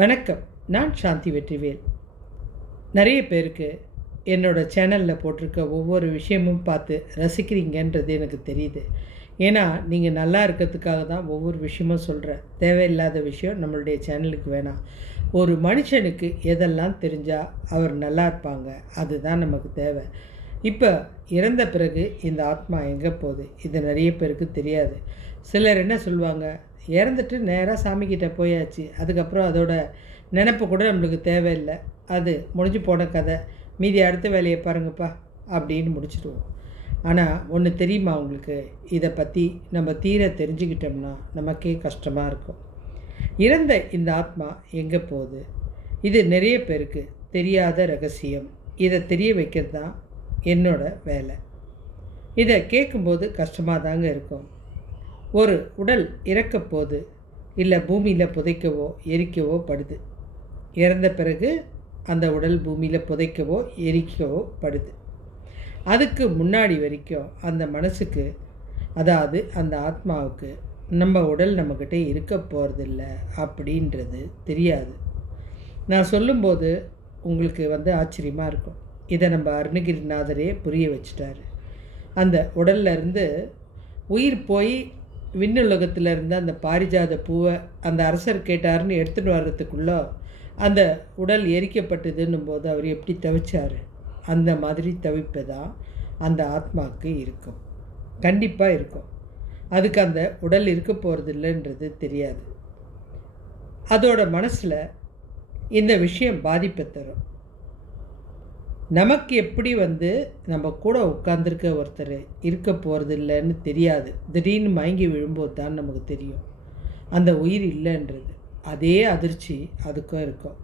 வணக்கம். நான் சாந்தி வெற்றிவேல். நிறைய பேருக்கு என்னோடய சேனலில் போட்டிருக்க ஒவ்வொரு விஷயமும் பார்த்து ரசிக்கிறீங்கன்றது எனக்கு தெரியுது. ஏன்னா நீங்கள் நல்லா இருக்கிறதுக்காக தான் ஒவ்வொரு விஷயமும் சொல்கிறேன். தேவையில்லாத விஷயம் நம்மளுடைய சேனலுக்கு வேணாம். ஒரு மனுஷனுக்கு எதெல்லாம் தெரிஞ்சால் அவர் நல்லா இருப்பாங்க, அதுதான் நமக்கு தேவை. இப்போ இறந்த பிறகு இந்த ஆத்மா எங்கே போகுது, இது நிறைய பேருக்கு தெரியாது. சிலர் என்ன சொல்லுவாங்க, இறந்துட்டு நேராக சாமிக்கிட்ட போயாச்சு, அதுக்கப்புறம் அதோட நினப்பு கூட நம்மளுக்கு தேவையில்லை, அது முடிஞ்சு போன கதை, மீதி அடுத்த வேலையை பாருங்கப்பா அப்படின்னு முடிச்சிடுவோம். ஆனால் ஒன்று தெரியுமா உங்களுக்கு, இதை பற்றி நம்ம தீர தெரிஞ்சுக்கிட்டோம்னா நமக்கே கஷ்டமாக இருக்கும். இறந்த இந்த ஆத்மா எங்கே போகுது, இது நிறைய பேருக்கு தெரியாத ரகசியம். இதை தெரிய வைக்கிறது தான் என்னோட வேலை. இதை கேட்கும்போது கஷ்டமாக தாங்க இருக்கும். ஒரு உடல் இறக்க போது இல்லை பூமியில் புதைக்கவோ எரிக்கவோ படுது. இறந்த பிறகு அந்த உடல் பூமியில் புதைக்கவோ எரிக்கவோ படுது. அதுக்கு முன்னாடி வரைக்கும் அந்த மனசுக்கு, அதாவது அந்த ஆத்மாவுக்கு நம்ம உடல் நம்மக்கிட்ட இருக்க போகிறதில்ல அப்படின்றது தெரியாது. நான் சொல்லும்போது உங்களுக்கு ஆச்சரியமாக இருக்கும். இதை நம்ம அருணகிரிநாதரே புரிய வச்சிட்டாரு. அந்த உடல்ல இருந்து உயிர் போய் விண்ணுலகத்தில் இருந்த அந்த பாரிஜாத பூவை அந்த அரசர் கேட்டார்னு எடுத்துகிட்டு வர்றதுக்குள்ளே அந்த உடல் எரிக்கப்பட்டதுன்னும் போது அவர் எப்படி தவிச்சார், அந்த மாதிரி தவிப்பு தான் அந்த ஆத்மாவுக்கு இருக்கும். கண்டிப்பாக இருக்கும். அதுக்கு அந்த உடல் இருக்க போகிறது இல்லைன்றது தெரியாது. அதோட மனசில் இந்த விஷயம் பாதிப்பை தரும். நமக்கு எப்படி நம்ம கூட உட்காந்துருக்க ஒருத்தர் இருக்க போகிறது இல்லைன்னு தெரியாது. திடீர்னு மயங்கி விழும்போது தான் நமக்கு தெரியும் அந்த உயிர் இல்லைன்றது. அதே அதிர்ச்சி அதுக்கும் இருக்கும்.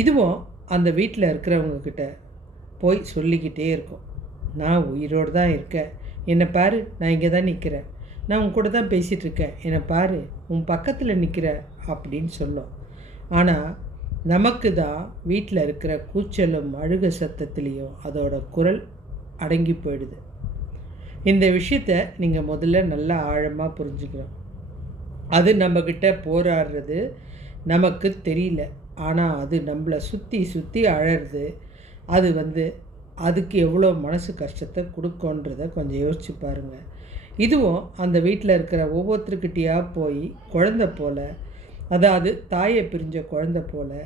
இதுவும் அந்த வீட்டில் இருக்கிறவங்கக்கிட்ட போய் சொல்லிக்கிட்டே இருக்கும். நான் உயிரோடு தான் இருக்கேன், என்னை பாரு, நான் இங்கே தான் நிற்கிறேன், நான் உன் கூட தான் பேசிகிட்ருக்கேன், என்னை பாரு, உன் பக்கத்தில் நிற்கிற அப்படின்னு சொல்லும். ஆனால் நமக்கு தான் வீட்டில் இருக்கிற கூச்சலும் அழுக சத்தத்துலேயும் அதோட குரல் அடங்கி போயிடுது. இந்த விஷயத்தை நீங்கள் முதல்ல நல்லா ஆழமாக புரிஞ்சுக்கணும். அது நம்மக்கிட்ட போராடுறது நமக்கு தெரியல, ஆனால் அது நம்மளை சுற்றி சுற்றி அழறது. அது அதுக்கு எவ்வளோ மனசு கஷ்டத்தை கொடுக்கன்றதை கொஞ்சம் யோசிச்சு பாருங்கள். இதுவும் அந்த வீட்டில் இருக்கிற ஒவ்வொருத்தருக்கிட்டையா போய் குழந்தை போல், அதாவது தாயை பிரிஞ்ச குழந்தை போல்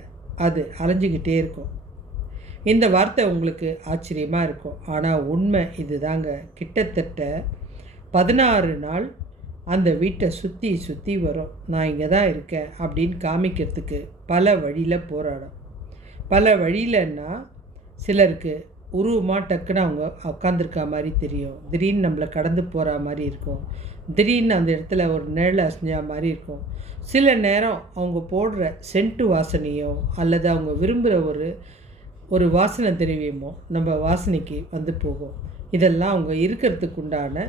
அது அலைஞ்சிக்கிட்டே இருக்கும். இந்த வார்த்தை உங்களுக்கு ஆச்சரியமாக இருக்கும், ஆனால் உண்மை இது தாங்க. கிட்டத்தட்ட 16 நாள் அந்த வீட்டை சுற்றி சுற்றி வரும். நான் இங்கே தான் இருக்கேன் அப்படின்னு காமிக்கிறதுக்கு பல வழியில் போராடும். பல வழியிலன்னா, சிலருக்கு உருவமாக டக்குன்னு அவங்க உட்காந்துருக்கா மாதிரி தெரியும், திடீர்னு நம்மளை கடந்து போகிற மாதிரி இருக்கும், திடீர்னு அந்த இடத்துல ஒரு நிழல் அசைஞ்சா மாதிரி இருக்கும். சில நேரம் அவங்க போடுற சென்ட்டு வாசனையோ அல்லது அவங்க விரும்புகிற ஒரு வாசனை திரவியமோ நம்ம வாசனைக்கு போகும். இதெல்லாம் அவங்க இருக்கிறதுக்கு உண்டான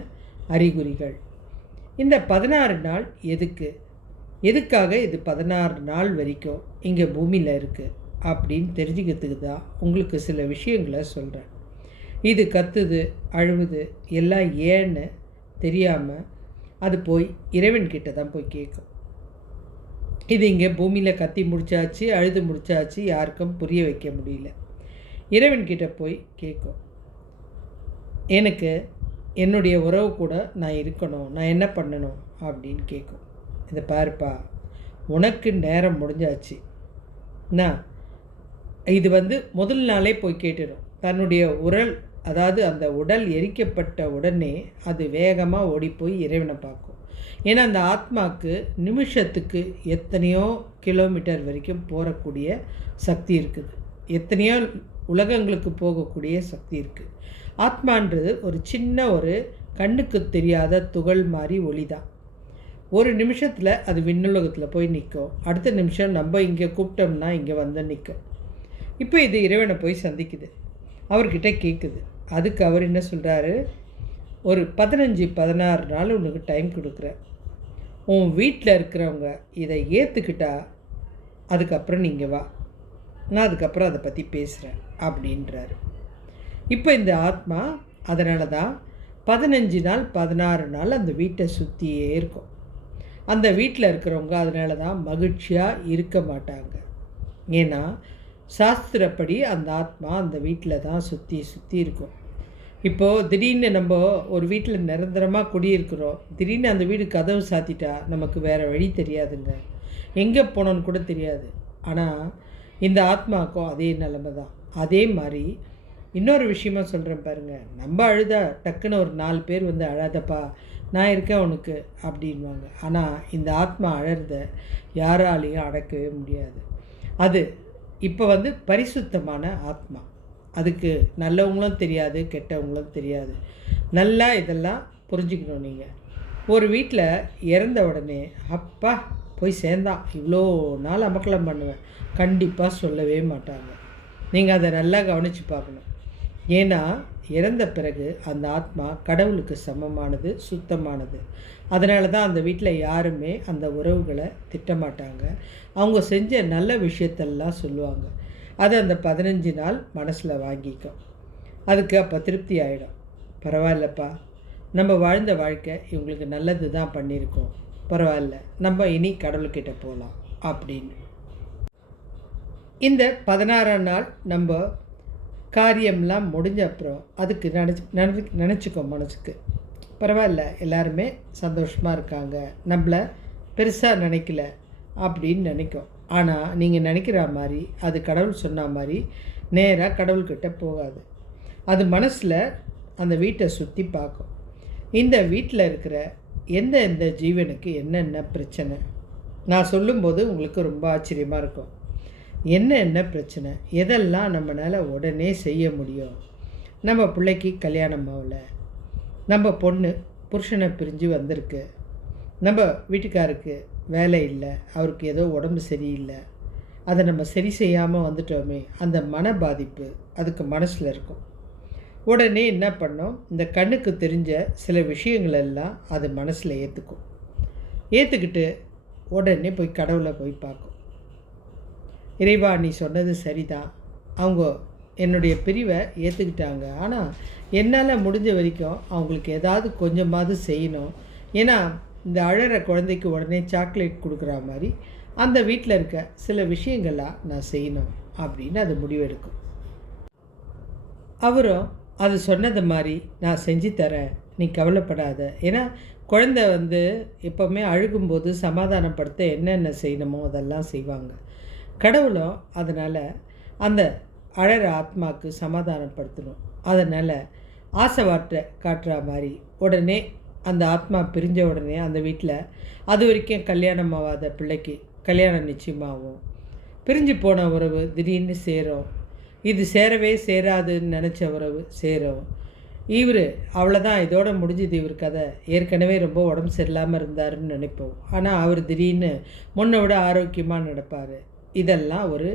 அறிகுறிகள். இந்த 16 நாள் எதுக்காக இது 16 நாள் வரைக்கும் இங்கே பூமியில் இருக்குது அப்படின்னு தெரிஞ்சுக்கிறதுக்கு தான் உங்களுக்கு சில விஷயங்களை சொல்கிறேன். இது கத்துது, அழுவுது, எல்லாம் ஏன்னு தெரியாமல் அது போய் இறைவன்கிட்ட தான் போய் கேட்கும். இது இங்கே பூமியில் கத்தி முடிச்சாச்சு, அழுது முடிச்சாச்சு, யாருக்கும் புரிய வைக்க முடியல. இறைவன்கிட்ட போய் கேட்கும், எனக்கு என்னுடைய உறவு கூட நான் இருக்கணும், நான் என்ன பண்ணணும் அப்படின்னு கேட்கும். இதை பாருப்பா, உனக்கு நேரம் முடிஞ்சாச்சு. நான் இது முதல் நாளே போய் கேட்டுடும். தன்னுடைய அதாவது அந்த உடல் எரிக்கப்பட்ட உடனே அது வேகமாக ஓடி போய் இறைவனை பார்க்கும். ஏன்னா அந்த ஆத்மாவுக்கு நிமிஷத்துக்கு எத்தனையோ கிலோமீட்டர் வரைக்கும் போகக்கூடிய சக்தி இருக்குது, எத்தனையோ உலகங்களுக்கு போகக்கூடிய சக்தி இருக்குது. ஆத்மான்றது ஒரு சின்ன கண்ணுக்கு தெரியாத துகள் மாதிரி ஒளி தான். ஒரு நிமிஷத்தில் அது விண்ணுலகத்தில் போய் நிற்கும், அடுத்த நிமிஷம் நம்ம இங்கே கூப்பிட்டோம்னா இங்கே நிற்கும். இப்போ இது இறைவனை போய் சந்திக்குது, அவர்கிட்ட கேட்குது. அதுக்கு அவர் என்ன சொல்கிறாரு, ஒரு 15-16 நாள் உனக்கு டைம் கொடுக்குறேன், உன் வீட்டில் இருக்கிறவங்க இதை ஏற்றுக்கிட்டா அதுக்கப்புறம் நீங்கள் வா, நான் அதுக்கப்புறம் அதை பற்றி பேசுகிறேன் அப்படின்றாரு. இப்போ இந்த ஆத்மா அதனால தான் 15 நாள் 16 நாள் அந்த வீட்டை சுற்றியே இருக்கும். அந்த வீட்டில் இருக்கிறவங்க அதனால தான் மகிழ்ச்சியாக இருக்க மாட்டாங்க. ஏன்னா சாஸ்திரப்படி அந்த ஆத்மா அந்த வீட்டில் தான் சுற்றி சுற்றி இருக்கும். இப்போது திடீர்னு நம்ம ஒரு வீட்டில் நிரந்தரமாக குடியிருக்கிறோம். திடீர்னு அந்த வீடு கதவு சாத்திட்டா நமக்கு வேறு வழி தெரியாதுங்க. எங்கே போனோன்னு கூட தெரியாது. ஆனால் இந்த ஆத்மாவுக்கும் அதே நிலைமை தான். அதே மாதிரி இன்னொரு விஷயமா சொல்கிறேன் பாருங்கள். நம்ம அழுதா டக்குன்னு ஒரு 4 பேர் வந்து அழாதப்பா நான் இருக்கேன் உனக்கு அப்படின்வாங்க. ஆனால் இந்த ஆத்மா அழறத யாராலையும் அடக்கவே முடியாது. அது இப்போ வந்து பரிசுத்தமான ஆத்மா. அதுக்கு நல்லவங்களும் தெரியாது, கெட்டவங்களும் தெரியாது. நல்லா இதெல்லாம் புரிஞ்சுக்கணும் நீங்கள். ஒரு வீட்டில் இறந்த உடனே அப்பா போய் சேர்ந்தான், இவ்வளோ நாள் அமக்கலம் பண்ணுவேன், கண்டிப்பாக சொல்லவே மாட்டாங்க. நீங்கள் அதை நல்லா கவனித்து பார்க்கணும். ஏன்னா இறந்த பிறகு அந்த ஆத்மா கடவுளுக்கு சமமானது, சுத்தமானது. அதனால தான் அந்த வீட்டில் யாருமே அந்த உறவுகளை திட்டமாட்டாங்க. அவங்க செஞ்ச நல்ல விஷயத்தெல்லாம் சொல்லுவாங்க. அது அந்த 15 நாள் மனசில் வாங்கிக்கும். அதுக்கு அப்போ திருப்தி ஆகிடும். பரவாயில்லப்பா, நம்ம வாழ்ந்த வாழ்க்கை இவங்களுக்கு நல்லது தான் பண்ணியிருக்கோம், பரவாயில்ல, நம்ம இனி கடவுள்கிட்ட போகலாம் அப்படின்னு. இந்த 16ஆம் நாள் நம்ம காரியம்லாம் முடிஞ்ச அப்புறம் அதுக்கு நினச்சிக்கோ மனசுக்கு, பரவாயில்ல எல்லாருமே சந்தோஷமாக இருக்காங்க, நம்மளை பெருசாக நினைக்கல அப்படின்னு நினைக்கும். ஆனால் நீங்கள் நினைக்கிற மாதிரி அது கடவுள் சொன்ன மாதிரி நேராக கடவுள்கிட்ட போகாது. அது மனசில் அந்த வீட்டை சுற்றி பார்க்கும். இந்த வீட்டில் இருக்கிற எந்த ஜீவனுக்கு என்னென்ன பிரச்சனை, நான் சொல்லும்போது உங்களுக்கு ரொம்ப ஆச்சரியமாக இருக்கும். என்ன பிரச்சனை, எதெல்லாம் நம்மளால் உடனே செய்ய முடியும். நம்ம பிள்ளைக்கு கல்யாணம் ஆகலை, நம்ம பொண்ணு புருஷனை பிரிஞ்சு வந்திருக்கு, நம்ம வீட்டுக்காருக்கு வேலை இல்லை, அவருக்கு ஏதோ உடம்பு சரியில்லை, அதை நம்ம சரி செய்யாமல் வந்துட்டோமே, அந்த மன பாதிப்பு அதுக்கு மனசில் இருக்கும். உடனே என்ன பண்ணோம், இந்த கண்ணுக்கு தெரிஞ்ச சில விஷயங்களெல்லாம் அது மனசில் ஏற்றுக்கிட்டு உடனே போய் கடவுளை போய் பார்க்கும். இறைவா நீ சொன்னது சரிதான், அவங்க என்னுடைய பிரிவை ஏற்றுக்கிட்டாங்க, ஆனால் என்னால் முடிஞ்ச வரைக்கும் அவங்களுக்கு ஏதாவது கொஞ்சமாவது செய்யணும். ஏன்னா இந்த அழற குழந்தைக்கு உடனே சாக்லேட் கொடுக்குற மாதிரி அந்த வீட்டில் இருக்க சில விஷயங்களாக நான் செய்யணும் அப்படின்னு அது முடிவெடுக்கும். அவரும் அது சொன்னது மாதிரி நான் செஞ்சு தரேன், நீ கவலைப்படாத. ஏன்னா குழந்தை வந்து எப்போவுமே அழுகும்போது சமாதானப்படுத்த என்னென்ன செய்யணுமோ அதெல்லாம் செய்வாங்க. கடவுளும் அதனால் அந்த அழற ஆத்மாவுக்கு சமாதானப்படுத்தணும். அதனால் ஆசை வார்த்தை காட்டுற மாதிரி உடனே அந்த ஆத்மா பிரிஞ்ச உடனே அந்த வீட்டில் அது வரைக்கும் கல்யாணம் ஆகாத பிள்ளைக்கு கல்யாணம் நிச்சயமாகும். பிரிஞ்சு போன உறவு திடீர்னு சேரும். இது சேரவே சேராதுன்னு நினச்ச உறவு சேரும். இவர் அவ்வளோதான், இதோட முடிஞ்சுது இவர் கதை. ஏற்கனவே ரொம்ப உடம்பு சரியில்லாமல் இருந்தாருன்னு நினைப்போம். ஆனால் அவர் திடீர்னு முன்னை விட ஆரோக்கியமாக நடப்பார். இதெல்லாம் ஒரு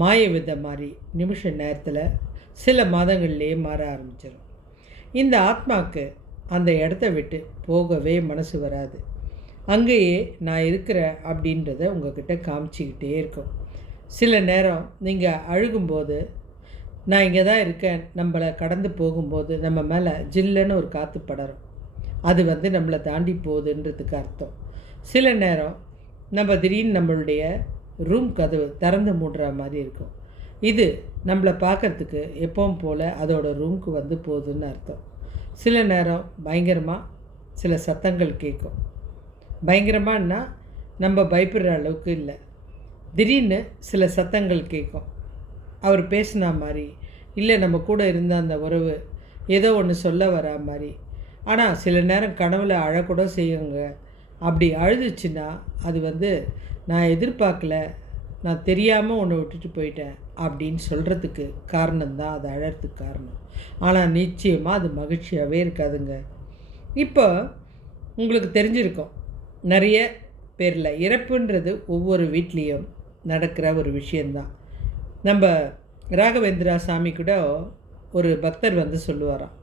மாய வித மாதிரி நிமிஷ நேரத்தில் சில மாதங்கள்லேயே மாற ஆரம்பிச்சிடும். இந்த ஆத்மாவுக்கு அந்த இடத்த விட்டு போகவே மனசு வராது. அங்கேயே நான் இருக்கிறேன் அப்படின்றத உங்கள்கிட்ட காமிச்சிக்கிட்டே இருக்கும். சில நேரம் நீங்கள் அழுகும்போது நான் இங்கே தான் இருக்கேன் நம்மளை கடந்து போகும்போது நம்ம மேலே ஜில்லுன்னு ஒரு காற்று படரும். அது வந்து நம்மளை தாண்டி போகுதுன்றதுக்கு அர்த்தம். சில நேரம் நம்ம திடீர்னு நம்மளுடைய ரூம் கதவு திறந்து மூடுற மாதிரி இருக்கும். இது நம்மளை பார்க்குறதுக்கு எப்பவும் போல் அதோட ரூமுக்கு வந்து போகுதுன்னு அர்த்தம். சில நேரம் பயங்கரமாக சில சத்தங்கள் கேட்கும். பயங்கரமானா நம்ம பயப்படுற அளவுக்கு இல்லை, திடீர்னு சில சத்தங்கள் கேட்கும். அவர் பேசினா மாதிரி இல்லை, நம்ம கூட இருந்த அந்த உறவு ஏதோ ஒன்று சொல்ல வரா மாதிரி. ஆனால் சில நேரம் கனவுல அழக்கூட செய்யுங்க. அப்படி அழுதுச்சுன்னா அது வந்து நான் எதிர்பார்க்கல, நான் தெரியாமல் ஒன்று விட்டுட்டு போயிட்டேன் அப்படின்னு சொல்கிறதுக்கு காரணம்தான் அது அழறதுக்கு காரணம். ஆனால் நிச்சயமாக அது மகிழ்ச்சியாகவே இருக்காதுங்க. இப்போ உங்களுக்கு தெரிஞ்சிருக்கும், நிறைய பேரில் இறப்புன்றது ஒவ்வொரு வீட்லேயும் நடக்கிற ஒரு விஷயந்தான். நம்ம ராகவேந்திரா சாமி கூட ஒரு பக்தர் வந்து சொல்லுவாராம்,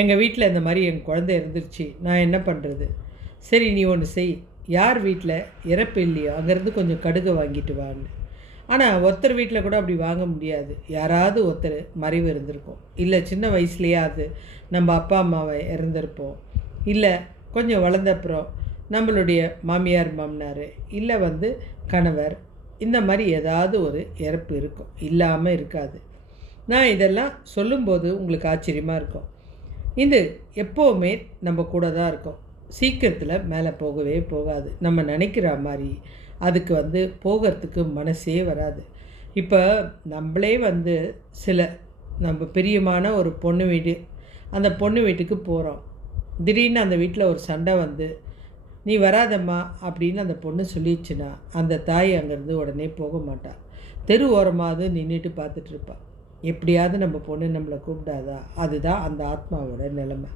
எங்கள் வீட்டில் இந்த மாதிரி என் குழந்தை இருந்துருச்சு, நான் என்ன பண்ணுறது? சரி நீ ஒன்று செய், யார் வீட்டில் இறப்பு இல்லையோ அங்கேருந்து கொஞ்சம் கடுகை வாங்கிட்டு வான்னு. ஆனால் ஒருத்தர் வீட்டில் கூட அப்படி வாங்க முடியாது. யாராவது ஒருத்தர் மறைவு இருந்திருக்கும், இல்லை சின்ன வயசுலேயே அது நம்ம அப்பா அம்மாவை இறந்துருப்போம், இல்லை கொஞ்சம் வளர்ந்தப்புறம் நம்மளுடைய மாமியார் மாமனார் இல்லை வந்து கணவர், இந்த மாதிரி ஏதாவது ஒரு இறப்பு இருக்கும், இல்லாமல் இருக்காது. நான் இதெல்லாம் சொல்லும்போது உங்களுக்கு ஆச்சரியமாக இருக்கும். இது எப்போவுமே நம்ம கூட தான் இருக்கும். சீக்கிரத்தில் மேலே போகவே போகாது. நம்ம நினைக்கிற மாதிரி அதுக்கு வந்து போகிறதுக்கு மனசே வராது. இப்போ நம்மளே வந்து சில நம்ம பிரியமான ஒரு பொண்ணு வீடு, அந்த பொண்ணு வீட்டுக்கு போகிறோம். திடீர்னு அந்த வீட்டில் ஒரு சண்டை வந்து, நீ வராதம்மா அப்படின்னு அந்த பொண்ணு சொல்லிடுச்சுன்னா, அந்த தாய் அங்கேருந்து உடனே போக மாட்டாள். தெரு ஓரமாவது நின்றுட்டு பார்த்துட்ருப்பாள். எப்படியாவது நம்ம பொண்ணு நம்மளை கூப்பிடாதா? அதுதான் அந்த ஆத்மாவோட நிலைமை.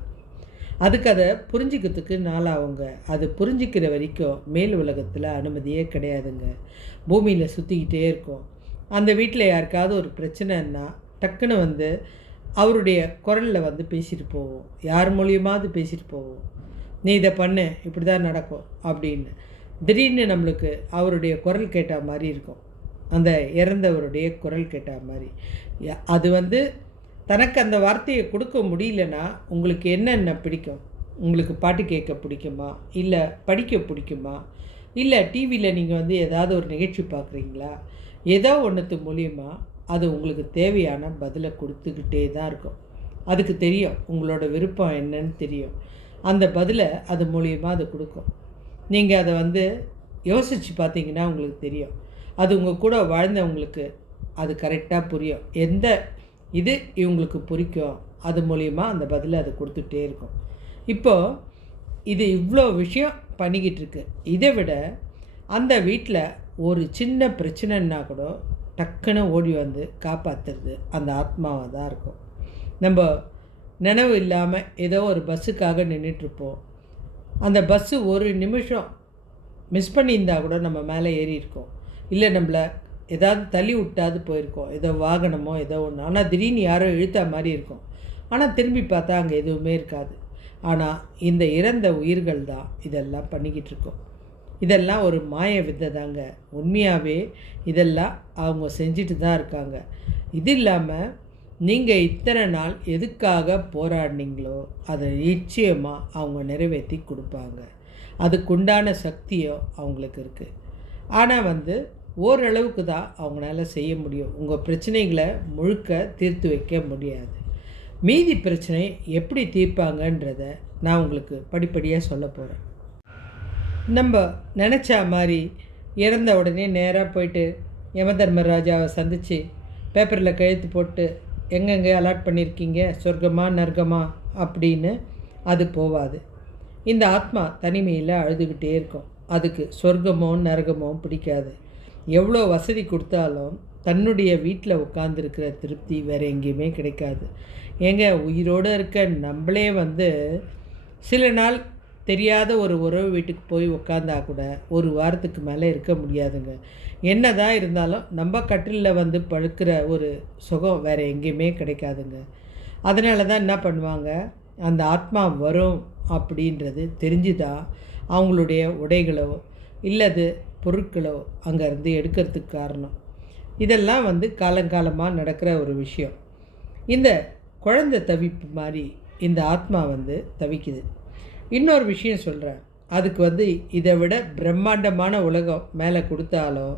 அதுக்கு அதை புரிஞ்சிக்கிறதுக்கு நாளாகுங்க. அது புரிஞ்சிக்கிற வரைக்கும் மேல் உலகத்தில் அனுமதியே கிடையாதுங்க. பூமியில் சுற்றிக்கிட்டே இருக்கும். அந்த வீட்டில் யாருக்காவது ஒரு பிரச்சனைன்னா டக்குன்னு வந்து அவருடைய குரலில் வந்து பேசிட்டு போவோம். யார் மூலியமாவது பேசிட்டு போவோம். நீ இதை பண்ணு, இப்படி தான் நடக்கும் அப்படின்னு. திடீர்னு நம்மளுக்கு அவருடைய குரல் கேட்ட மாதிரி இருக்கும். அந்த இறந்தவருடைய குரல் கேட்ட மாதிரி. அது வந்து தனக்கு அந்த வார்த்தையை கொடுக்க முடியலன்னா உங்களுக்கு என்னென்ன பிடிக்கும்? உங்களுக்கு பாட்டு கேட்க பிடிக்குமா? இல்லை படிக்க பிடிக்குமா? இல்லை டிவியில் நீங்கள் வந்து ஏதாவது ஒரு நிகழ்ச்சி பார்க்குறீங்களா? ஏதோ ஒன்றுத்து மூலியமாக அது உங்களுக்கு தேவையான பதிலை கொடுத்துக்கிட்டே தான் இருக்கும். அதுக்கு தெரியும் உங்களோட விருப்பம் என்னன்னு தெரியும். அந்த பதிலை அது மூலியமாக அது கொடுக்கும். நீங்கள் அதை வந்து யோசித்து பார்த்தீங்கன்னா உங்களுக்கு தெரியும். அது உங்கள் கூட வாழ்ந்தவங்களுக்கு அது கரெக்டாக புரியும். எந்த இது இவங்களுக்கு பிடிக்கும், அது மூலிமா அந்த பதிலை அது கொடுத்துட்டே இருக்கும். இப்போது இது இவ்வளோ விஷயம் பண்ணிக்கிட்டு இருக்கு. இதை விட அந்த வீட்டில் ஒரு சின்ன பிரச்சனைன்னா கூட டக்குன்னு ஓடி வந்து காப்பாற்றுறது அந்த ஆத்மாவாக தான் இருக்கும். நம்ம நினைவு இல்லாமல் ஏதோ ஒரு பஸ்ஸுக்காக நின்றுட்டுருப்போம். அந்த பஸ்ஸு ஒரு நிமிஷம் மிஸ் பண்ணியிருந்தால் கூட நம்ம மேலே ஏறி இருக்கோம். இல்லை நம்மளை ஏதாவது தள்ளி விட்டாது போயிருக்கோம், ஏதோ வாகனமோ ஏதோ ஒன்று. ஆனால் திடீர்னு யாரோ இழுத்த மாதிரி இருக்கும். ஆனால் திரும்பி பார்த்தா அங்கே எதுவுமே இருக்காது. ஆனால் இந்த இறந்த உயிர்கள் தான் இதெல்லாம் பண்ணிக்கிட்டு இருக்கோம். இதெல்லாம் ஒரு மாய வித்தை தாங்க. உண்மையாகவே இதெல்லாம் அவங்க செஞ்சுட்டு தான் இருக்காங்க. இது இல்லாமல் நீங்கள் இத்தனை நாள் எதுக்காக போராடினீங்களோ அதை நிச்சயமாக அவங்க நிறைவேற்றி கொடுப்பாங்க. அதுக்குண்டான சக்தியோ அவங்களுக்கு இருக்குது. ஆனால் வந்து ஓரளவுக்கு தான் அவங்களால செய்ய முடியும். உங்கள் பிரச்சனைகளை முழுக்க தீர்த்து வைக்க முடியாது. மீதி பிரச்சனை எப்படி தீர்ப்பாங்கன்றதை நான் உங்களுக்கு படிப்படியாக சொல்ல போகிறேன். நம்ம நினச்சா மாதிரி இறந்த உடனே நேராக போயிட்டு யமதர்மராஜாவை சந்தித்து பேப்பரில் கழுத்து போட்டு எங்கெங்கே அலாட் பண்ணியிருக்கீங்க, சொர்க்கமா நரகமா அப்படின்னு அது போகாது. இந்த ஆத்மா தனிமையில் அழுதுகிட்டே இருக்கும். அதுக்கு சொர்க்கமோ நரகமோ பிடிக்காது. எவ்வளோ வசதி கொடுத்தாலும் தன்னுடைய வீட்டில் உட்காந்துருக்கிற திருப்தி வேறு எங்கேயுமே கிடைக்காது. ஏங்க, உயிரோடு இருக்க நம்மளே வந்து சில நாள் தெரியாத ஒரு உறவு வீட்டுக்கு போய் உட்காந்தா கூட ஒரு வாரத்துக்கு மேலே இருக்க முடியாதுங்க. என்ன தான் இருந்தாலும் நம்ம கட்டிலில் வந்து படுக்கிற ஒரு சுகம் வேறு எங்கேயுமே கிடைக்காதுங்க. அதனால தான் என்ன பண்ணுவாங்க, அந்த ஆத்மா வரும் அப்படின்றது தெரிஞ்சுதான் அவங்களுடைய உடைகளோ இல்லது பொருட்களோ அங்கேருந்து எடுக்கிறதுக்கு காரணம். இதெல்லாம் வந்து காலங்காலமாக நடக்கிற ஒரு விஷயம். இந்த குழந்தை தவிப்பு மாதிரி இந்த ஆத்மா வந்து தவிக்குது. இன்னொரு விஷயம் சொல்கிறேன். அதுக்கு வந்து இதை விட பிரம்மாண்டமான உலகம் மேலே கொடுத்தாலும்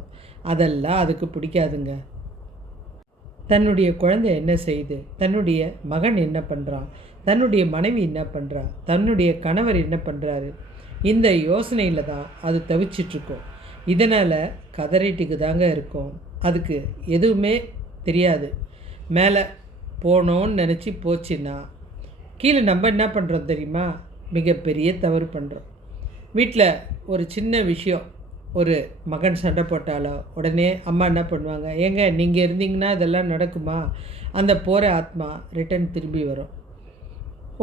அதெல்லாம் அதுக்கு பிடிக்காதுங்க. தன்னுடைய குழந்தை என்ன செய்யுது, தன்னுடைய மகன் என்ன பண்ணுறான், தன்னுடைய மனைவி என்ன பண்ணுறா, தன்னுடைய கணவர் என்ன பண்ணுறாரு, இந்த யோசனையில் தான் அது தவிச்சிட்ருக்கோம். இதனால் கதறிட்டுக்கு தாங்க இருக்கும். அதுக்கு எதுவுமே தெரியாது. மேலே போகணுன்னு நினச்சி போச்சுன்னா கீழே நம்ம என்ன பண்ணுறோம் தெரியுமா? மிகப்பெரிய தவறு பண்ணுறோம். வீட்டில் ஒரு சின்ன விஷயம், ஒரு மகன் சண்டை போட்டாலோ உடனே அம்மா என்ன பண்ணுவாங்க, ஏங்க நீங்கள் இருந்தீங்கன்னா இதெல்லாம் நடக்குமா? அந்த போகிற ஆத்மா ரிட்டன் திரும்பி வரும்.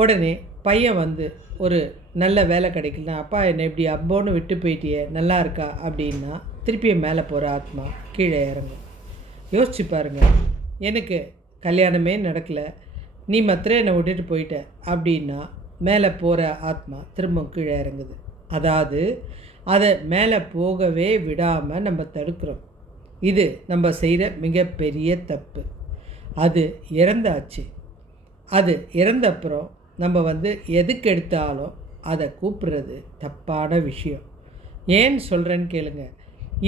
உடனே பையன் வந்து ஒரு நல்ல வேலை கிடைக்கலனா, அப்பா என்னை இப்படி அம்போன்னு விட்டு போயிட்டியே, நல்லா இருக்கா அப்படின்னா திருப்பியும் மேலே போகிற ஆத்மா கீழே இறங்கும். யோசிச்சு பாருங்கள். எனக்கு கல்யாணமே நடக்கலை, நீ மாத்திரம் என்னை விட்டுட்டு போயிட்ட அப்படின்னா மேலே போகிற ஆத்மா திரும்ப கீழே இறங்குது. அதாவது அதை மேலே போகவே விடாமல் நம்ம தடுக்கிறோம். இது நம்ம செய்கிற மிகப்பெரிய தப்பு. அது இறந்தாச்சு. அது இறந்த அப்புறம் நம்ம வந்து எதுக்கு எடுத்தாலும் அதை கூப்பிடுறது தப்பான விஷயம். ஏன்னு சொல்கிறேன்னு கேளுங்க.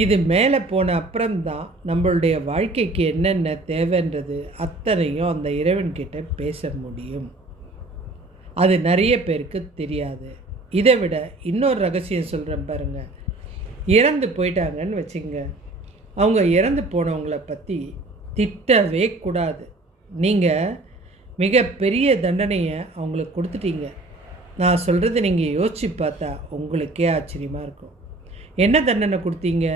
இது மேலே போன அப்புறம்தான் நம்மளுடைய வாழ்க்கைக்கு என்னென்ன தேவைன்றது அத்தனையும் அந்த இறைவன்கிட்ட பேச முடியும். அது நிறைய பேருக்கு தெரியாது. இதை விட இன்னொரு ரகசியம் சொல்கிறேன் பாருங்கள். இறந்து போயிட்டாங்கன்னு வச்சுங்க, அவங்க இறந்து போனவங்கள பற்றி திட்டவே கூடாது. நீங்கள் மிகப்பெரிய தண்டனையை அவங்களுக்கு கொடுத்துட்டீங்க. நான் சொல்கிறது நீங்கள் யோசித்து பார்த்தா உங்களுக்கே ஆச்சரியமாக இருக்கும். என்ன தண்டனை கொடுத்தீங்க?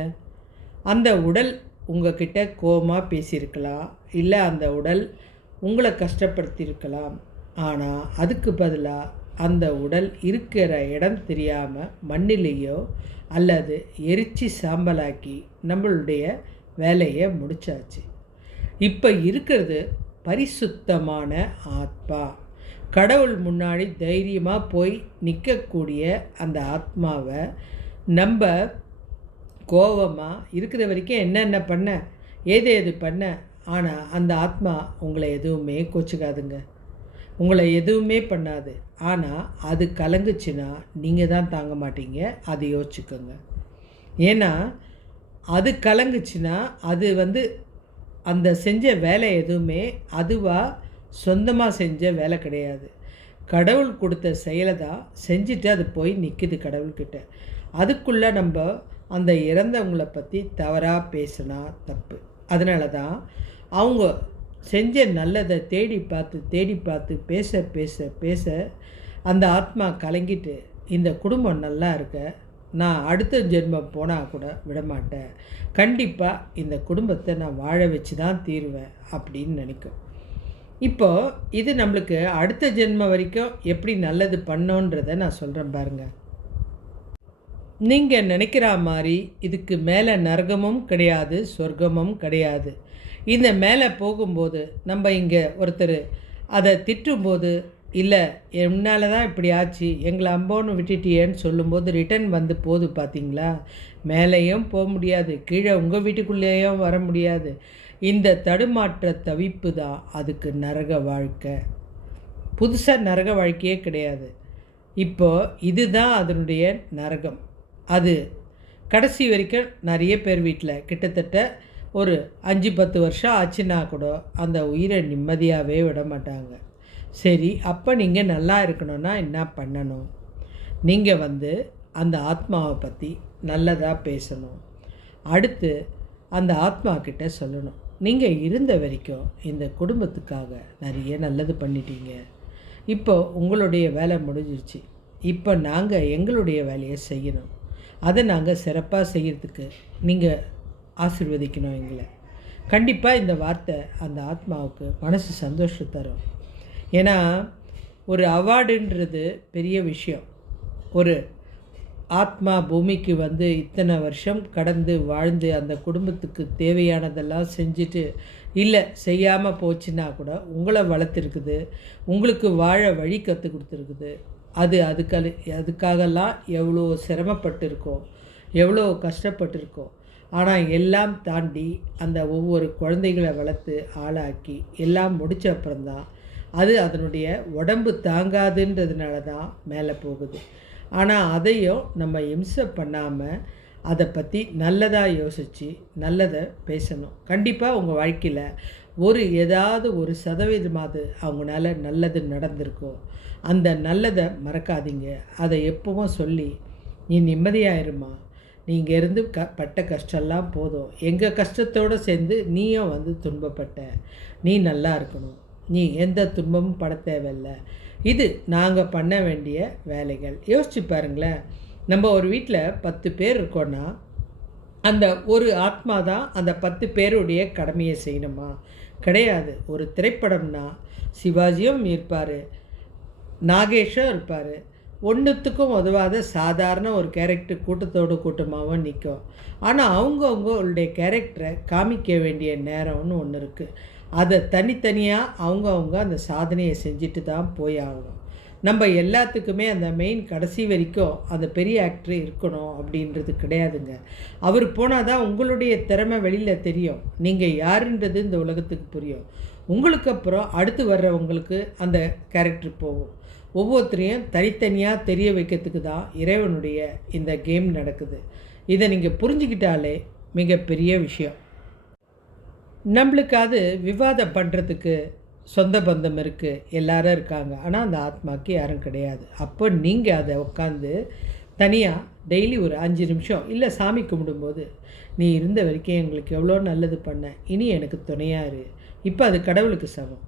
அந்த உடல் உங்ககிட்ட கோபமாக பேசியிருக்கலாம், இல்லை அந்த உடல் உங்களை கஷ்டப்படுத்தியிருக்கலாம். ஆனால் அதுக்கு பதிலாக அந்த உடல் இருக்கிற இடம் தெரியாமல் மண்ணிலேயோ அல்லது எரிச்சு சாம்பலாக்கி நம்மளுடைய வேலையை முடிச்சாச்சு. இப்போ இருக்கிறது பரிசுத்தமான ஆத்மா. கடவுள் முன்னாடி தைரியமாக போய் நிற்கக்கூடிய அந்த ஆத்மாவை நம்ம கோபமாக இருக்கிற வரைக்கும் என்னென்ன பண்ண, ஏது பண்ண, ஆனால் அந்த ஆத்மா உங்களை எதுவுமே கோச்சிக்காதுங்க, உங்களை எதுவுமே பண்ணாது. ஆனால் அது கலங்குச்சுன்னா நீங்கள் தான் தாங்க மாட்டீங்க. அது யோசிச்சுக்கோங்க. ஏன்னா அது கலங்குச்சுன்னா அது அந்த செஞ்ச வேலை எதுவுமே அதுவாக சொந்தமாக செஞ்ச வேலை கிடையாது. கடவுள் கொடுத்த செயலை தான் செஞ்சுட்டு அது போய் நிற்குது கடவுள்கிட்ட. அதுக்குள்ளே நம்ம அந்த இறந்தவங்களை பற்றி தவறாக பேசினா தப்பு. அதனால தான் அவங்க செஞ்ச நல்லதை தேடி பார்த்து பேச பேச பேச அந்த ஆத்மா கலங்கிட்டு, இந்த குடும்பம் நல்லா இருக்க, நான் அடுத்த ஜென்மம் போனால் கூட விடமாட்டேன், கண்டிப்பாக இந்த குடும்பத்தை நான் வாழ வச்சு தான் தீருவேன் அப்படின்னு நினைக்கும். இப்போது இது நம்மளுக்கு அடுத்த ஜென்மம் வரைக்கும் எப்படி நல்லது பண்ணோன்றதை நான் சொல்கிறேன் பாருங்கள். நீங்கள் நினைக்கிற மாதிரி இதுக்கு மேலே நரகமும் கிடையாது, சொர்க்கமும் கிடையாது. இந்த மேலே போகும்போது நம்ம இங்கே ஒருத்தர் அதை திட்டும்போது, இல்லை என்னால் தான் இப்படி ஆச்சு, எங்களை அம்போன்னு விட்டுட்டியேன்னு சொல்லும்போது ரிட்டன் போகுது பார்த்தீங்களா? மேலேயும் போக முடியாது, கீழே உங்கள் வீட்டுக்குள்ளேயும் வர முடியாது. இந்த தடுமாற்ற தவிப்பு தான் அதுக்கு நரக வாழ்க்கை. புதுசாக நரக வாழ்க்கையே கிடையாது. இப்போது இதுதான் அதனுடைய நரகம். அது கடைசி வரைக்கும் நிறைய பேர் வீட்டில் கிட்டத்தட்ட ஒரு 5-10 வருஷம் ஆச்சுன்னா கூட அந்த உயிரை நிம்மதியாகவே விட மாட்டாங்க. சரி, அப்போ நீங்கள் நல்லா இருக்கணும்னா என்ன பண்ணணும்? நீங்கள் அந்த ஆத்மாவை பற்றி நல்லதாக பேசணும். அடுத்து அந்த ஆத்மா கிட்ட சொல்லணும், நீங்கள் இருந்த வரைக்கும் இந்த குடும்பத்துக்காக நிறைய நல்லது பண்ணிட்டீங்க, இப்போ உங்களுடைய வேலை முடிஞ்சிருச்சு, இப்போ நாங்கள் எங்களுடைய வேலையை செய்யணும், அதை நாங்கள் சிறப்பாக செய்கிறதுக்கு நீங்கள் ஆசீர்வதிக்கணும் எங்களை. கண்டிப்பாக இந்த வார்த்தை அந்த ஆத்மாவுக்கு மனசு சந்தோஷம் தரும். ஏன்னா ஒரு அவார்டுன்றது பெரிய விஷயம். ஒரு ஆத்மா பூமிக்கு இத்தனை வருஷம் கடந்து வாழ்ந்து அந்த குடும்பத்துக்கு தேவையானதெல்லாம் செஞ்சுட்டு இல்லை செய்யாமல் போச்சுன்னா கூட உங்களை வளர்த்துருக்குது, உங்களுக்கு வாழ வழி கற்றுக் கொடுத்துருக்குது. அதுக்காகலாம் எவ்வளோ சிரமப்பட்டிருக்கோம், எவ்வளோ கஷ்டப்பட்டிருக்கோம். ஆனால் எல்லாம் தாண்டி அந்த ஒவ்வொரு குழந்தைகளை வளர்த்து ஆளாக்கி எல்லாம் முடித்த அப்புறம்தான் அது அதனுடைய உடம்பு தாங்காதுன்றதுனால தான் மேலே போகுது. ஆனால் அதையும் நம்ம இம்சை பண்ணாமல் அதை பற்றி நல்லதாக யோசித்து நல்லதை பேசணும். கண்டிப்பாக உங்கள் வாழ்க்கையில் ஏதாவது 1% அவங்களால நல்லது நடந்திருக்கும். அந்த நல்லதை மறக்காதீங்க. அதை எப்பவும் சொல்லி, நீ நிம்மதியாயிருமா, நீங்கள் இருந்து பட்ட கஷ்டம்லாம் போதும், எங்கள் கஷ்டத்தோடு சேர்ந்து நீயும் துன்பப்பட்ட, நீ நல்லா இருக்கணும், நீ எந்த துன்பமும் பட தேவையில்லை, இது நாங்கள் பண்ண வேண்டிய வேலைகள். யோசிச்சு பாருங்களேன், நம்ம ஒரு வீட்டில் 10 பேர் இருக்கோன்னா அந்த ஒரு ஆத்மா தான் அந்த 10 பேருடைய கடமையை செய்யணுமா? கிடையாது. ஒரு திரைப்படம்னா சிவாஜியும் இருப்பார், நாகேஷும் இருப்பார். ஒன்றுத்துக்கும் உதவாத சாதாரண ஒரு கேரக்டர் கூட்டமாகவும் நிற்கும். ஆனால் அவங்களுடைய கேரக்டரை காமிக்க வேண்டிய நேரம்னு ஒன்று இருக்குது. அதை தனித்தனியாக அவங்க அந்த சாதனையை செஞ்சுட்டு தான் போய் ஆகணும். நம்ம எல்லாத்துக்குமே அந்த மெயின் கடைசி வரைக்கும் அந்த பெரிய ஆக்டர் இருக்கணும் அப்படின்றது கிடையாதுங்க. அவர் போனால் தான் உங்களுடைய திறமை வெளியில் தெரியும், நீங்கள் யாருன்றது இந்த உலகத்துக்கு புரியும். உங்களுக்கு அப்புறம் அடுத்து வர்றவங்களுக்கு அந்த கேரக்டர் போகும். ஒவ்வொருத்தரையும் தனித்தனியாக தெரிய வைக்கிறதுக்கு தான் இறைவனுடைய இந்த கேம் நடக்குது. இதை நீங்கள் புரிஞ்சுக்கிட்டாலே மிகப்பெரிய விஷயம். நம்மளுக்கு அது விவாதம் பண்ணுறதுக்கு சொந்த பந்தம் இருக்குது, எல்லாரும் இருக்காங்க. ஆனால் அந்த ஆத்மாவுக்கு யாரும் கிடையாது. அப்போ நீங்கள் அதை உட்காந்து தனியாக டெய்லி ஒரு 5 நிமிஷம் இல்லை சாமி கும்பிடும்போது, நீ இருந்த வரைக்கும் எங்களுக்கு எவ்வளோ நல்லது பண்ண, இனி எனக்கு துணையாக இரு. இப்போ அது கடவுளுக்கு சமம்.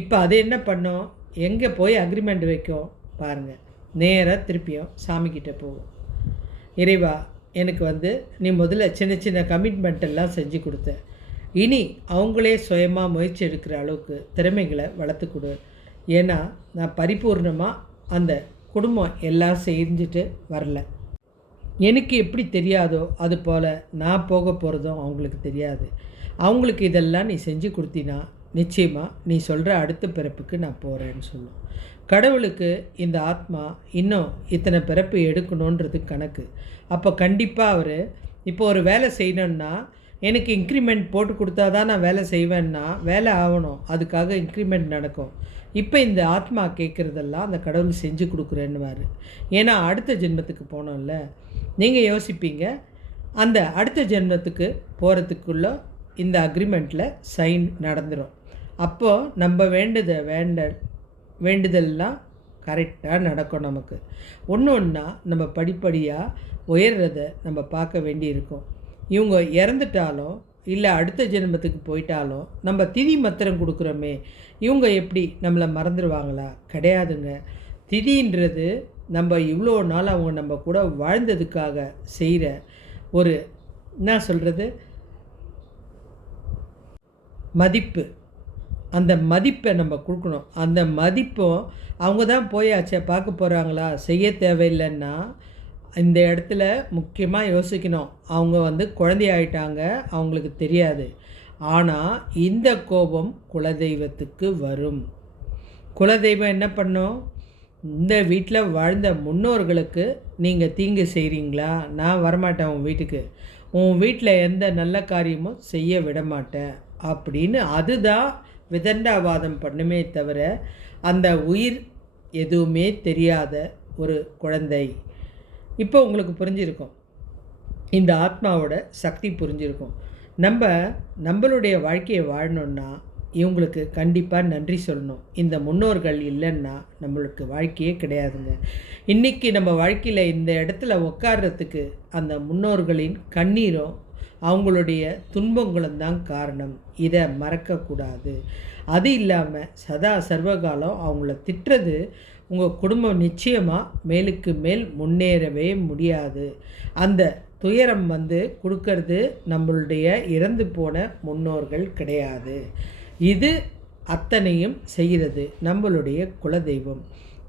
இப்போ அது என்ன பண்ணோம், எங்கே போய் அக்ரிமெண்ட் வைக்கும் பாருங்கள். நேராக திருப்பியும் சாமிக்கிட்ட போவோம். இறைவா, எனக்கு நீ முதல்ல சின்ன சின்ன கமிட்மெண்ட் எல்லாம் செஞ்சு கொடுத்த, இனி அவங்களே சுயமாக முயற்சி எடுக்கிற அளவுக்கு திறமைகளை வளர்த்து கொடு. ஏன்னா நான் பரிபூர்ணமாக அந்த குடும்பம் எல்லாம் செஞ்சுட்டு வரல. எனக்கு எப்படி தெரியாதோ அது போல் நான் போக போகிறதும் அவங்களுக்கு தெரியாது. அவங்களுக்கு இதெல்லாம் நீ செஞ்சு கொடுத்தினா நிச்சயமாக நீ சொல்கிற அடுத்த பிறப்புக்கு நான் போகிறேன்னு சொல்லும். கடவுளுக்கு இந்த ஆத்மா இன்னும் இத்தனை பிறப்பு எடுக்கணுன்றது கணக்கு. அப்போ கண்டிப்பாக அவர் இப்போ ஒரு வேலை செய்யணுன்னா, எனக்கு இன்க்ரிமெண்ட் போட்டு கொடுத்தா தான் நான் வேலை செய்வேன்னா வேலை ஆகணும், அதுக்காக இன்க்ரிமெண்ட் நடக்கும். இப்போ இந்த ஆத்மா கேட்குறதெல்லாம் அந்த கடவுள் செஞ்சு கொடுக்குறேன்னுவார். ஏன்னா அடுத்த ஜென்மத்துக்கு போனோம்ல. நீங்கள் யோசிப்பீங்க, அந்த அடுத்த ஜென்மத்துக்கு போகிறதுக்குள்ளே இந்த அக்ரிமெண்ட்டில் சைன் நடந்துடும். அப்போது நம்ம வேண்டுதல்லாம் கரெக்டாக நடக்கும். நமக்கு ஒன்று ஒன்றா நம்ம படிப்படியாக உயர்றதை நம்ம பார்க்க வேண்டியிருக்கும். இவங்க இறந்துட்டாலும் இல்லை அடுத்த ஜென்மத்துக்கு போயிட்டாலும் நம்ம திதி மத்திரம் கொடுக்குறோமே, இவங்க எப்படி நம்மளை மறந்துடுவாங்களா? கிடையாதுங்க. திதின்றது நம்ம இவ்வளோ நாள் அவங்க நம்ம கூட வாழ்ந்ததுக்காக செய்கிற ஒரு என்ன சொல்கிறது மதிப்பு. அந்த மதிப்பை நம்ம கொடுக்கணும். அந்த மதிப்பும் அவங்க தான் போயாச்சே பார்க்க போகிறாங்களா, செய்ய தேவையில்லைன்னா இந்த இடத்துல முக்கியமாக யோசிக்கணும். அவங்க குழந்தையாயிட்டாங்க, அவங்களுக்கு தெரியாது. ஆனால் இந்த கோபம் குலதெய்வத்துக்கு வரும். குலதெய்வம் என்ன பண்ணும், இந்த வீட்டில் வாழ்ந்த முன்னோர்களுக்கு நீங்கள் தீங்கு செய்கிறீங்களா, நான் வரமாட்டேன் உன் வீட்டுக்கு, உன் வீட்டில் எந்த நல்ல காரியமும் செய்ய விட மாட்டேன் அப்படின்னு அதுதான் விதண்டாவாதம் பண்ணுமே தவிர, அந்த உயிர் எதுவுமே தெரியாத ஒரு குழந்தை. இப்போ உங்களுக்கு புரிஞ்சிருக்கும், இந்த ஆத்மாவோட சக்தி புரிஞ்சிருக்கும். நம்மளுடைய வாழ்க்கையை வாழணுன்னா இவங்களுக்கு கண்டிப்பாக நன்றி சொல்லணும். இந்த முன்னோர்கள் இல்லைன்னா நம்மளுக்கு வாழ்க்கையே கிடையாதுங்க. இன்றைக்கி நம்ம வாழ்க்கையில் இந்த இடத்துல உட்கார்றதுக்கு அந்த முன்னோர்களின் கண்ணீரும் அவங்களுடைய துன்பங்களும் தான் காரணம். இதை மறக்கக்கூடாது. அது இல்லாமல் சதா சர்வகாலம் அவங்கள திட்டுறது உங்கள் குடும்பம் நிச்சயமாக மேலுக்கு மேல் முன்னேறவே முடியாது. அந்த துயரம் கொடுக்கறது நம்மளுடைய இறந்து போன முன்னோர்கள் கிடையாது. இது அத்தனையும் செய்கிறது நம்மளுடைய குலதெய்வம்.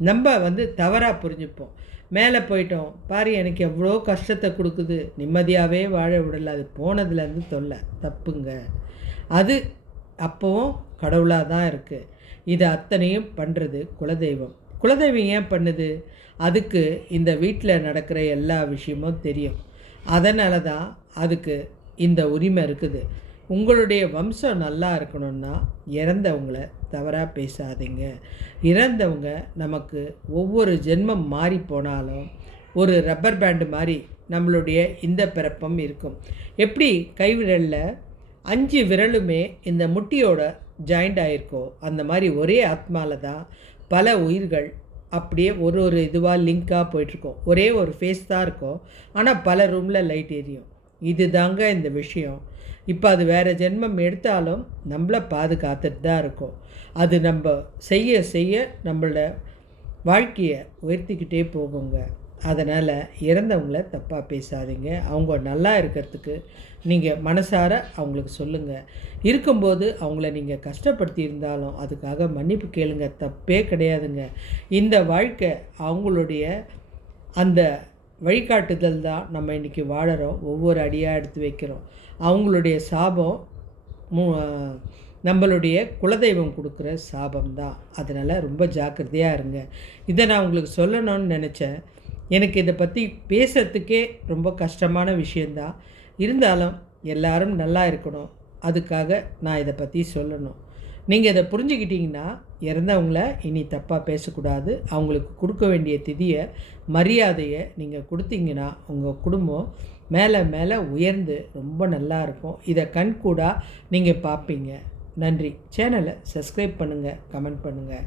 நம்ம தவறாக புரிஞ்சுப்போம். மேலே போயிட்டோம் பாரு, எனக்கு எவ்வளோ கஷ்டத்தை கொடுக்குது, நிம்மதியாகவே வாழ விடலை, அது போனதுலேருந்து தொல்லை, தப்புங்க. அது அப்போவும் கடவுளாக தான் இருக்குது. இது அத்தனையும் பண்ணுறது குலதெய்வம். குலதெய்வம் ஏன் பண்ணுது, அதுக்கு இந்த வீட்டில் நடக்கிற எல்லா விஷயமும் தெரியும். அதனால தான் அதுக்கு இந்த உரிமை இருக்குது. உங்களுடைய வம்சம் நல்லா இருக்கணும்னா இறந்தவங்களை தவறாக பேசாதீங்க. இறந்தவங்க நமக்கு ஒவ்வொரு ஜென்மம் மாறி போனாலும் ஒரு ரப்பர் பேண்டு மாதிரி நம்மளுடைய இந்த பிறப்பம் இருக்கும். எப்படி கைவிரலில் 5 விரலுமே இந்த முட்டியோட ஜாயிண்ட் ஆகிருக்கோ, அந்த மாதிரி ஒரே ஆத்மாவில் தான் பல உயிர்கள் அப்படியே ஒரு இதுவாக லிங்காக போயிட்டுருக்கோம். ஒரே ஒரு ஃபேஸ் தான் இருக்கும், ஆனால் பல ரூமில் லைட் எரியும். இது தாங்க இந்த விஷயம். இப்போ அது வேறு ஜென்மம் எடுத்தாலும் நம்மளை பாதுகாத்துட்டு தான் இருக்கும். அது நம்ம செய்ய செய்ய நம்மளோட வாழ்க்கையை உயர்த்திக்கிட்டே போகுங்க. அதனால் இறந்தவங்கள தப்பாக பேசாதீங்க. அவங்க நல்லா இருக்கிறதுக்கு நீங்கள் மனசார அவங்களுக்கு சொல்லுங்கள். இருக்கும்போது அவங்கள நீங்கள் கஷ்டப்படுத்தி இருந்தாலும் அதுக்காக மன்னிப்பு கேளுங்க, தப்பே கிடையாதுங்க. இந்த வாழ்க்கை அவங்களுடைய அந்த வழிகாட்டுதல் தான் நம்ம இன்றைக்கி வாழறோம், ஒவ்வொரு அடியாக எடுத்து வைக்கிறோம். அவங்களுடைய சாபம் நம்மளுடைய குலதெய்வம் கொடுக்குற சாபம் தான். அதனால் ரொம்ப ஜாக்கிரதையாக இருங்க. இதை நான் உங்களுக்கு சொல்லணும்னு நினச்சேன். எனக்கு இதை பற்றி பேசுகிறதுக்கே ரொம்ப கஷ்டமான விஷயந்தான். இருந்தாலும் எல்லாரும் நல்லா இருக்கணும், அதுக்காக நான் இதை பற்றி சொல்லணும். நீங்கள் இதை புரிஞ்சுக்கிட்டீங்கன்னா இறந்தவங்கள இனி தப்பாக பேசக்கூடாது. அவங்களுக்கு கொடுக்க வேண்டிய திதியை, மரியாதையை நீங்கள் கொடுத்தீங்கன்னா உங்கள் குடும்பம் மேலே மேலே உயர்ந்து ரொம்ப நல்லா இருக்கும். இதை கண்கூடாக நீங்கள் பார்ப்பீங்க. நன்றி. சேனலை சப்ஸ்கிரைப் பண்ணுங்கள், கமெண்ட் பண்ணுங்கள்.